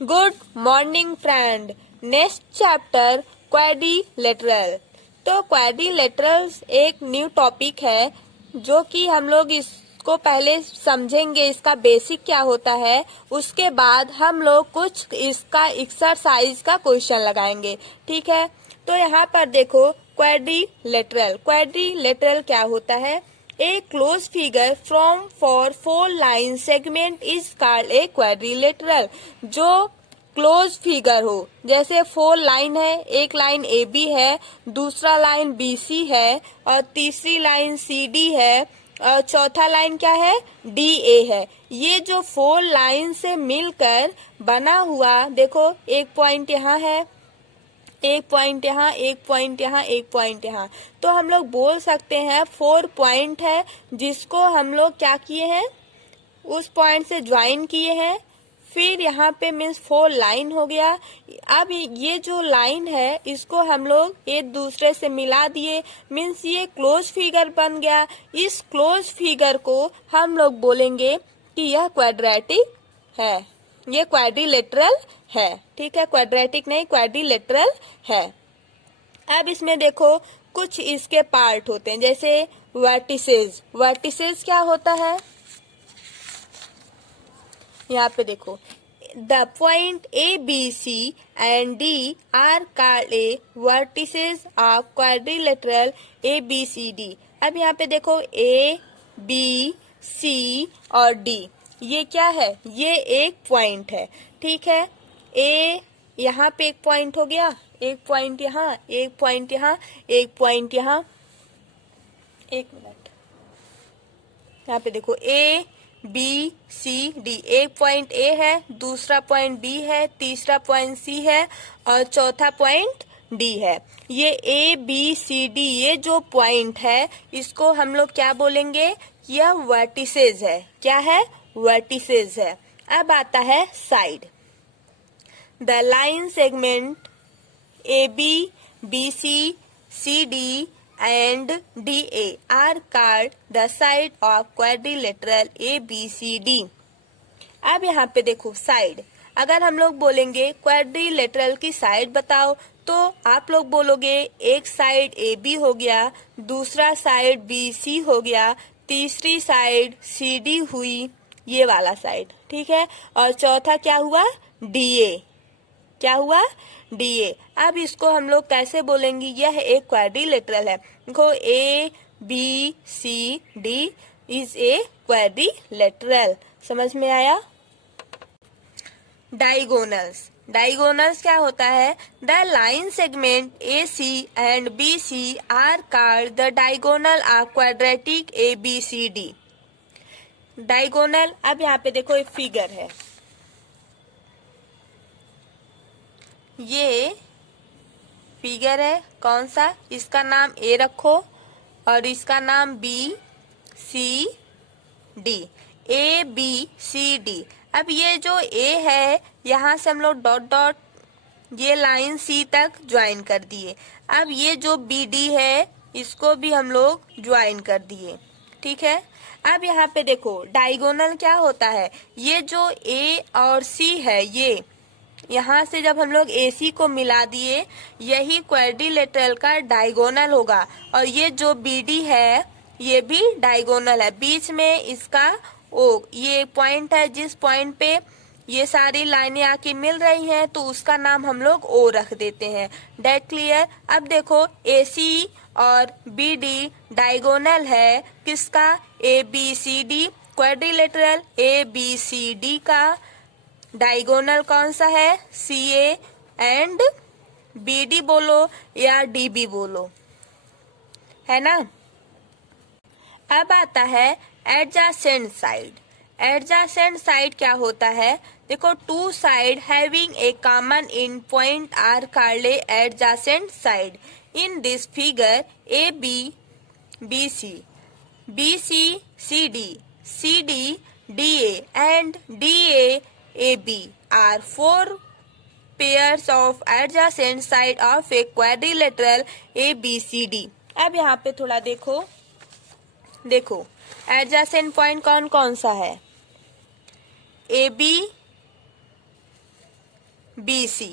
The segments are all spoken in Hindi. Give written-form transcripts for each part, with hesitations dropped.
Good morning friend. Next chapter quadrilateral. तो क्वाड्रिलेटरल्स एक न्यू टॉपिक है जो कि हम लोग इसको पहले समझेंगे, इसका बेसिक क्या होता है। उसके बाद हम लोग कुछ इसका एक्सरसाइज का क्वेश्चन लगाएंगे, ठीक है। तो यहाँ पर देखो क्वाड्रिलेटरल क्या होता है। A closed figure from for four line segment is called a quadrilateral। जो क्लोज फिगर हो, जैसे 4 लाइन है, एक लाइन ए बी है, दूसरा लाइन बी सी है और तीसरी लाइन सी डी है और चौथा लाइन क्या है, डी ए है। ये जो 4 लाइन से मिलकर बना हुआ, देखो एक पॉइंट यहाँ है, एक पॉइंट यहाँ, एक पॉइंट यहाँ, एक पॉइंट यहाँ। तो हम लोग बोल सकते हैं 4 पॉइंट है जिसको हम लोग क्या किए हैं, उस पॉइंट से ज्वाइन किए हैं। फिर यहाँ पे मीन्स 4 लाइन हो गया। अब ये जो लाइन है इसको हम लोग एक दूसरे से मिला दिए, मीन्स ये क्लोज फिगर बन गया। इस क्लोज फिगर को हम लोग बोलेंगे कि यह क्वाड्रेटिक है, ये क्वाड्रिलेटरल है, ठीक है। क्वाड्रेटिक नहीं, क्वाड्रिलेटरल है। अब इसमें देखो कुछ इसके पार्ट होते हैं, जैसे वर्टिसेस। वर्टिसेस क्या होता है, यहाँ पे देखो, the point A B C and D are called a vertices of quadrilateral A B C D. अब यहाँ पे देखो ए बी सी और डी, ये क्या है, ये एक पॉइंट है, ठीक है। ए यहाँ पे एक पॉइंट हो गया, एक पॉइंट यहाँ, एक पॉइंट यहाँ, एक पॉइंट यहाँ। एक मिनट, यहाँ पे देखो ए बी सी डी, एक पॉइंट ए है, दूसरा पॉइंट बी है, तीसरा पॉइंट सी है और चौथा पॉइंट डी है। ये ए बी सी डी, ये जो पॉइंट है इसको हम लोग क्या बोलेंगे, यह वर्टिसेस है। क्या है, वर्टिसेस है। अब आता है side. The line segment A B B C C D and DA are called the side of quadrilateral ABCD। अब यहाँ पे देखो साइड, अगर हम लोग बोलेंगे क्वाड्रिलेटरल की साइड बताओ, तो आप लोग बोलोगे एक साइड AB हो गया, दूसरा साइड BC हो गया, तीसरी साइड CD हुई, ये वाला साइड, ठीक है। और चौथा क्या हुआ, DA। क्या हुआ, DA। अब इसको हम लोग कैसे बोलेंगे, यह एक क्वाड्रिलेटरल है। देखो A B C D is a quadrilateral. समझ में आया। डायगोनल्स। डायगोनल्स क्या होता है, the line segment A C and B C are called the diagonal of quadratic A B C D. Diagonal, अब यहाँ पे देखो एक फिगर है, ये फिगर है, कौन सा, इसका नाम ए रखो और इसका नाम B C D, A B C D. अब ये जो ए है, यहाँ से हम लोग डॉट डॉट ये लाइन सी तक ज्वाइन कर दिए। अब ये जो बी डी है इसको भी हम लोग ज्वाइन कर दिए, ठीक है। अब यहाँ पे देखो डायगोनल क्या होता है, ये जो ए और सी है, ये यहाँ से जब हम लोग AC को मिला दिए, यही क्वाड्रिलेटरल का डायगोनल होगा। और ये जो BD है ये भी डायगोनल है, बीच में इसका O, ये पॉइंट है, जिस पॉइंट पे ये सारी लाइनें आके मिल रही हैं तो उसका नाम हम लोग O रख देते हैं। That clear. अब देखो AC और BD डायगोनल है किसका, ABCD। क्वाड्रिलेटरल ABCD का डायगोनल कौन सा है, CA एंड BD बोलो या DB बोलो, है ना। अब आता है एडजेसेंट साइड। एडजेसेंट साइड क्या होता है, देखो two side having a common in point are called adjacent side. In this figure AB BC, BC CD, CD DA and DA AB are 4 pairs of adjacent side of a quadrilateral ABCD। अब यहाँ पे थोड़ा देखो, देखो एडजेसेंट पॉइंट कौन कौन सा है, AB BC।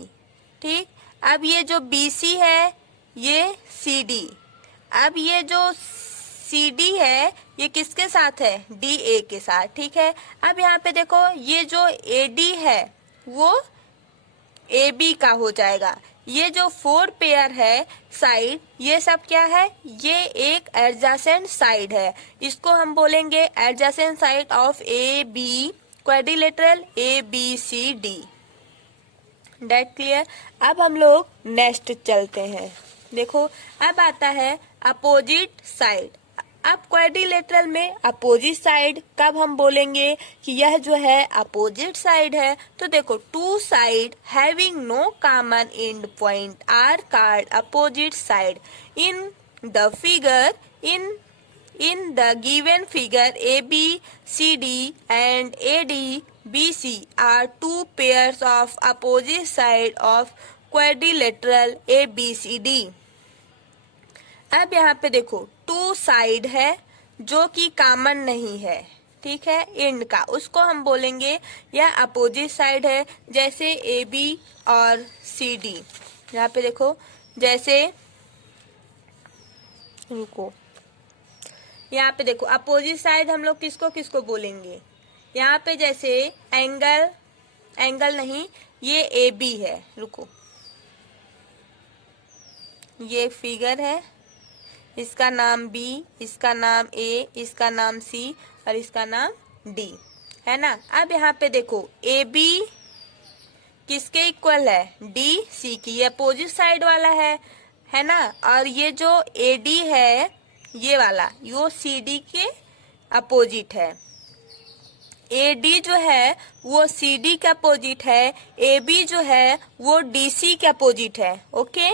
ठीक, अब ये जो BC है ये CD। अब ये जो CD है ये किसके साथ है? DA के साथ। ठीक है, अब यहाँ पे देखो ये जो AD है वो AB का हो जाएगा। ये जो 4 पेयर है साइड, ये सब क्या है? ये एक एडजेसेंट साइड है। इसको हम बोलेंगे adjacent side of AB quadrilateral ABCD। That clear. अब हम लोग नेक्स्ट चलते हैं। देखो अब आता है अपोजिट साइड। अब क्वाड्रिलेटरल में अपोजिट साइड कब हम बोलेंगे कि यह जो है अपोजिट साइड है? तो देखो two side having no common end point are called opposite side. In the figure in the given figure ABCD and ADBC are two pairs of opposite side of quadrilateral ABCD। अब यहाँ पे देखो टू साइड है जो कि कॉमन नहीं है। ठीक है, एंड का उसको हम बोलेंगे यह अपोजिट साइड है। जैसे AB और CD। यहाँ पे देखो जैसे, रुको, यहाँ पे देखो अपोजिट साइड हम लोग किसको किसको बोलेंगे? यहाँ पे जैसे एंगल नहीं, ये AB है। रुको, ये फिगर है, इसका नाम B, इसका नाम A, इसका नाम C और इसका नाम D है ना। अब यहाँ पे देखो AB किसके इक्वल है? DC की। ये अपोजिट साइड वाला है ना। और ये जो AD है ये वाला, यो CD के अपोजिट है। AD जो है वो CD के अपोजिट है। AB जो है वो DC के अपोजिट है। ओके,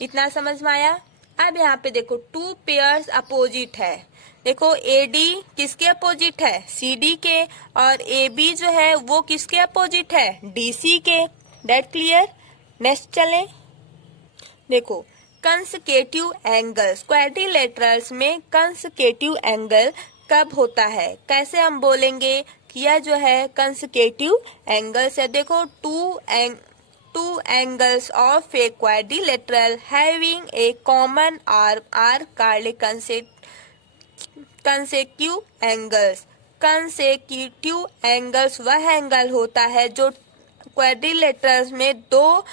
इतना समझ में आया? अब यहाँ पे देखो टू पेयर्स अपोजिट है। देखो AD किसके अपोजिट है? CD के। और AB जो है वो किसके अपोजिट है? DC के। Date clear. नेक्स्ट चलें। देखो कंसेक्यूटिव एंगल्स, क्वाड्रिलेटरल्स में कंसेक्यूटिव एंगल कब होता है? कैसे हम बोलेंगे कि यह जो है कंसेक्यूटिव एंगल्स है? देखो two angles of a quadrilateral having a common arc are called consecutive angles. Consecutive angles वह एंगल होता है जो क्वाड्रिलेटरल्स में दो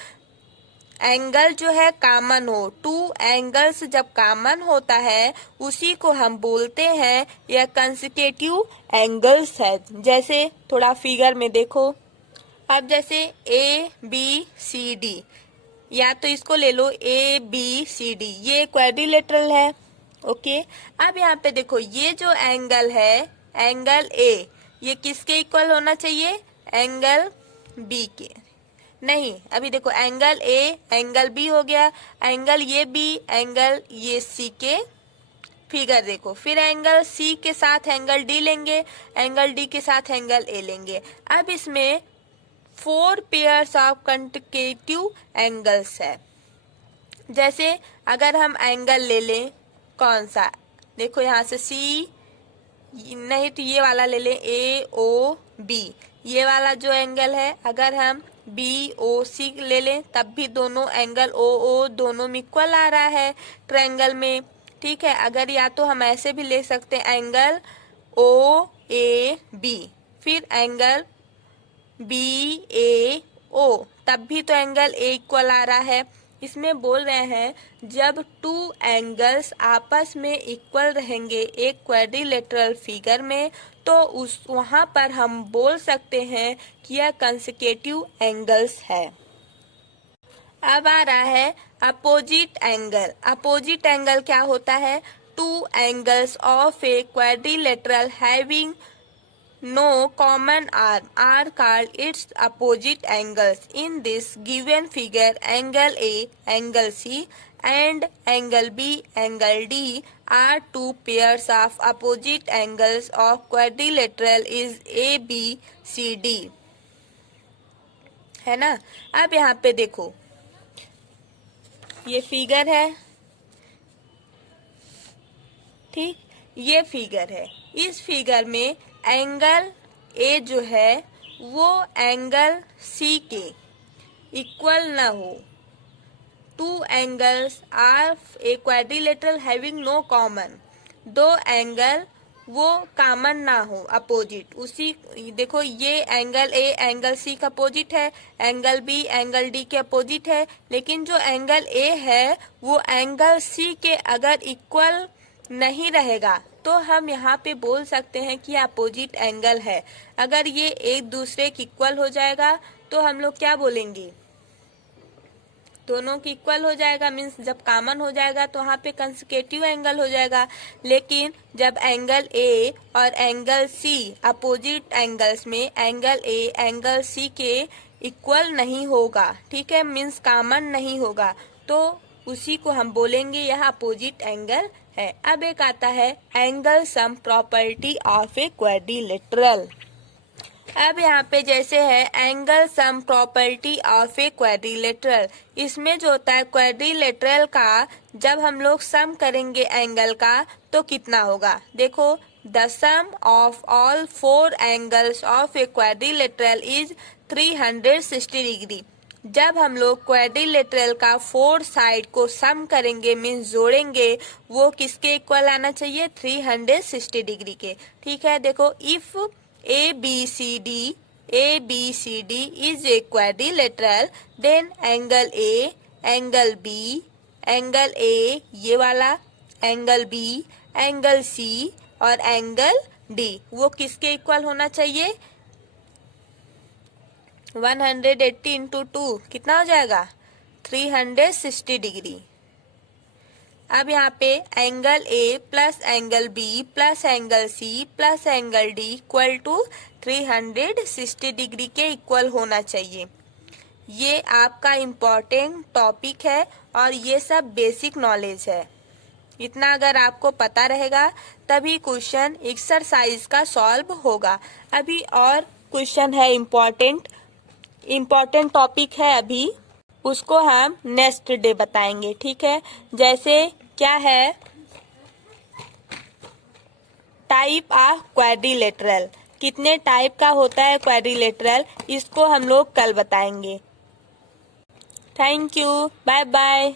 एंगल जो है कॉमन हो। टू एंगल्स जब कॉमन होता है उसी को हम बोलते हैं यह कंसेक्यूटिव एंगल्स है। जैसे थोड़ा फिगर में देखो, अब जैसे ABCD, या तो इसको ले लो ABCD, ये क्वाड्रिलेटरल है। ओके, अब यहाँ पे देखो ये जो एंगल है, एंगल A, ये किसके इक्वल होना चाहिए? एंगल B के। नहीं, अभी देखो एंगल A एंगल B हो गया, एंगल ये B एंगल ये C के। फिगर देखो, फिर एंगल C के साथ एंगल D लेंगे, एंगल D के साथ एंगल A लेंगे। अब इसमें 4 पेयर्स ऑफ कंसेक्यूटिव एंगल्स है। जैसे अगर हम एंगल ले लें, कौन सा? देखो यहाँ से C, नहीं तो ये वाला ले लें AOB। ये वाला जो एंगल है, अगर हम BOC ले लें तब भी दोनों एंगल OO दोनों में इक्वल आ रहा है ट्रायंगल में। ठीक है, अगर या तो हम ऐसे भी ले सकते हैं एंगल OAB, फिर एंगल BAO, तब भी तो एंगल A इक्वल आ रहा है। इसमें बोल रहे हैं जब टू एंगल्स आपस में इक्वल रहेंगे एक क्वाड्रिलेटरल फिगर में, तो उस वहां पर हम बोल सकते हैं कि यह कंसेक्यूटिव एंगल्स है। अब आ रहा है अपोजिट एंगल। अपोजिट एंगल क्या होता है? To angles of a quadrilateral having no common arm are called its opposite angles. In this given figure, angle A, angle C and angle B, angle D are two pairs of opposite angles of quadrilateral is ABCD, है ना। अब यहाँ पे देखो ये फिगर है, ठीक, ये फिगर है। इस फिगर में एंगल A जो है वो एंगल C के इक्वल ना हो। Two angles are a quadrilateral having no common, दो एंगल वो कॉमन ना हो, अपोजिट। उसी देखो ये एंगल ए एंगल सी का अपोजिट है, एंगल बी एंगल डी के अपोजिट है, लेकिन जो एंगल ए है वो एंगल सी के अगर इक्वल नहीं रहेगा तो हम यहाँ पे बोल सकते हैं कि अपोजिट एंगल है। अगर ये एक दूसरे के इक्वल हो जाएगा तो हम लोग क्या बोलेंगे, दोनों की इक्वल हो जाएगा, मीन्स जब कॉमन हो जाएगा तो वहाँ पे कंसेक्यूटिव एंगल हो जाएगा। लेकिन जब एंगल ए और एंगल सी अपोजिट एंगल्स में एंगल ए एंगल सी के इक्वल नहीं होगा, ठीक है, मीन्स कॉमन नहीं होगा, तो उसी को हम बोलेंगे यह अपोजिट एंगल है। अब एक आता है angle sum property of a quadrilateral. अब यहाँ पे जैसे है angle sum property of a quadrilateral, इसमें जो होता है क्वाड्रिलेटरल का जब हम लोग सम करेंगे एंगल का तो कितना होगा, देखो the sum of all four angles of a quadrilateral is 360 degree. जब हम लोग क्वाड्रिलेटरल का फोर साइड को सम करेंगे मीन्स जोड़ेंगे, वो किसके इक्वल आना चाहिए, 360 डिग्री के, ठीक है। देखो if ABCD is a quadrilateral, then angle A, angle B, angle A ये वाला, angle B, angle C और angle D वो किसके इक्वल होना चाहिए, 180 इंटू 2 कितना हो जाएगा, 360 डिग्री। अब यहाँ पे angle A plus angle B plus angle C plus angle D equal to 360 degree के इक्वल होना चाहिए। ये आपका इम्पोर्टेंट टॉपिक है और ये सब बेसिक नॉलेज है। इतना अगर आपको पता रहेगा तभी क्वेश्चन एक्सरसाइज का सॉल्व होगा। अभी और क्वेश्चन है इम्पोर्टेंट टॉपिक है, अभी उसको हम नेक्स्ट डे बताएंगे, ठीक है। जैसे क्या है टाइप ऑफ क्वाड्रिलेटरल, कितने टाइप का होता है क्वाड्रिलेटरल, इसको हम लोग कल बताएंगे। Thank you, bye bye.